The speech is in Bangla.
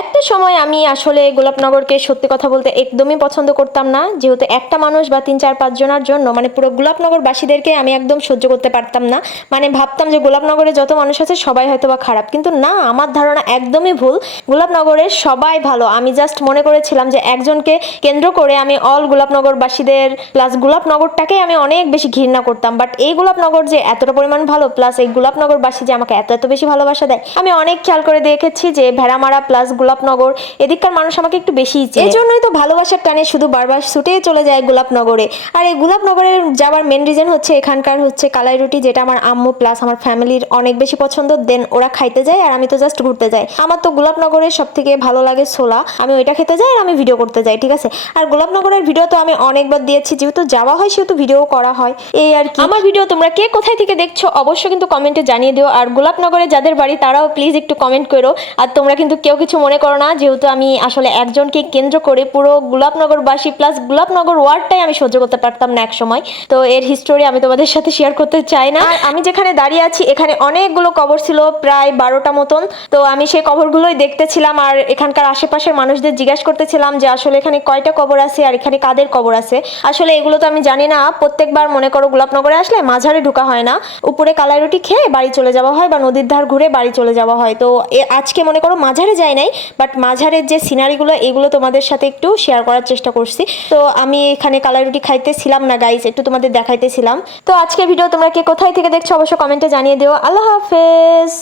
একটা সময় আমি আসলে গোলাপনগরকে সত্যি কথা বলতে একদমই পছন্দ করতাম না, যেহেতু একটা মানুষ বা 3 4 5 জনের জন্য মানে পুরো গোলাপনগরবাসীদেরকে আমি একদম সহ্য করতে পারতাম না। মানে ভাবতাম যে গোলাপনগরে যত মানুষ আছে সবাই হয়তো বা খারাপ, কিন্তু না, আমার ধারণা একদমই ভুল। গোলাপনগরের সবাই ভালো। আমি জাস্ট মনে করেছিলাম যে একজনকে কেন্দ্র করে আমি অল গোলাপনগরবাসীদের প্লাস গোলাপনগরটাকে আমি অনেক বেশি ঘৃণা করতাম, বাট এই গোলাপনগর যে এতটা পরিমাণ ভালো, প্লাস এই গোলাপনগরবাসী যে আমাকে এত এত বেশি ভালোবাসা দেয়, আমি অনেক খেয়াল করে দেখেছি যে ভেড়ামারা প্লাস গোলাপনগর এদিককার মানুষ আমাকে একটু বেশিই চেনে। এই জন্যই তো ভালোবাসার টানে শুধু বারবার ছুটে চলে যায় গোলাপনগরে। আর এই গোলাপনগরের যাওয়ার মেন রিজন হচ্ছে এখানকার হচ্ছে কালাই রুটি, যেটা আমার আম্মু প্লাস আমার ফ্যামিলির অনেক বেশি পছন্দ। দেন ওরা খাইতে যায় আর আমি তো জাস্ট ঘুরতে যাই। আমার তো গোলাপনগরের সব থেকে ভালো লাগে ছোলা, আমি ওইটা খেতে যাই আর আমি ভিডিও করতে যাই, ঠিক আছে। আর গোলাপনগরের ভিডিও তো আমি অনেকবার দিয়েছি, যেহেতু যাওয়া হয় সেহেতু ভিডিও করা হয়, এই আর কি। আমার ভিডিও তোমরা কে কোথায় থেকে দেখছো অবশ্যই কিন্তু কমেন্টে জানিয়ে দিও। আর গোলাপনগরে যাদের বাড়ি তারাও প্লিজ একটু কমেন্ট করো। আর তোমরা কিন্তু কেউ কিছু মনে করো না, যেহেতু আমি আসলে একজনকে কেন্দ্র করে পুরো গোলাপনগরবাসী প্লাস গোলাপনগর ওয়ার্ডটাই আমি সহ্য করতে পারতাম না এক সময়। তো এর হিস্টোরি আমি তোমাদের সাথে শেয়ার করতে চাই না। আর আমি যেখানে দাঁড়িয়ে আছি এখানে অনেকগুলো কবর ছিল, প্রায় 12টা মতন। তো আমি সেই কবরগুলোই দেখতেছিলাম আর এখানকার আশেপাশের মানুষদের জিজ্ঞাসা করতেছিলাম যে আসলে এখানে কয়টা কবর আছে আর এখানে কাদের কবর আছে। আসলে এগুলো তো আমি জানি না। প্রত্যেকবার মনে করো গোলাপনগরে আসলে মাঝারে ঢোকা হয় না, উপরে কালাই রুটি খেয়ে বাড়ি চলে যাওয়া হয় বা নদীর ধার ঘুরে বাড়ি চলে যাওয়া হয়। তো আজকে মনে করো মাঝারে যাই নাই, বাট মাঝারের যে সিনারিগুলো এগুলো তোমাদের সাথে একটু শেয়ার করার চেষ্টা করছি। তো আমি এখানে কালাই রুটি খাইতেছিলাম না গাইস, একটু তোমাদের দেখাইতেছিলাম। তো আজকের ভিডিও তোমরা কে কোথায় থেকে দেখছো অবশ্যই কমেন্টে জানিয়ে দিও। আল্লাহ হাফেজ।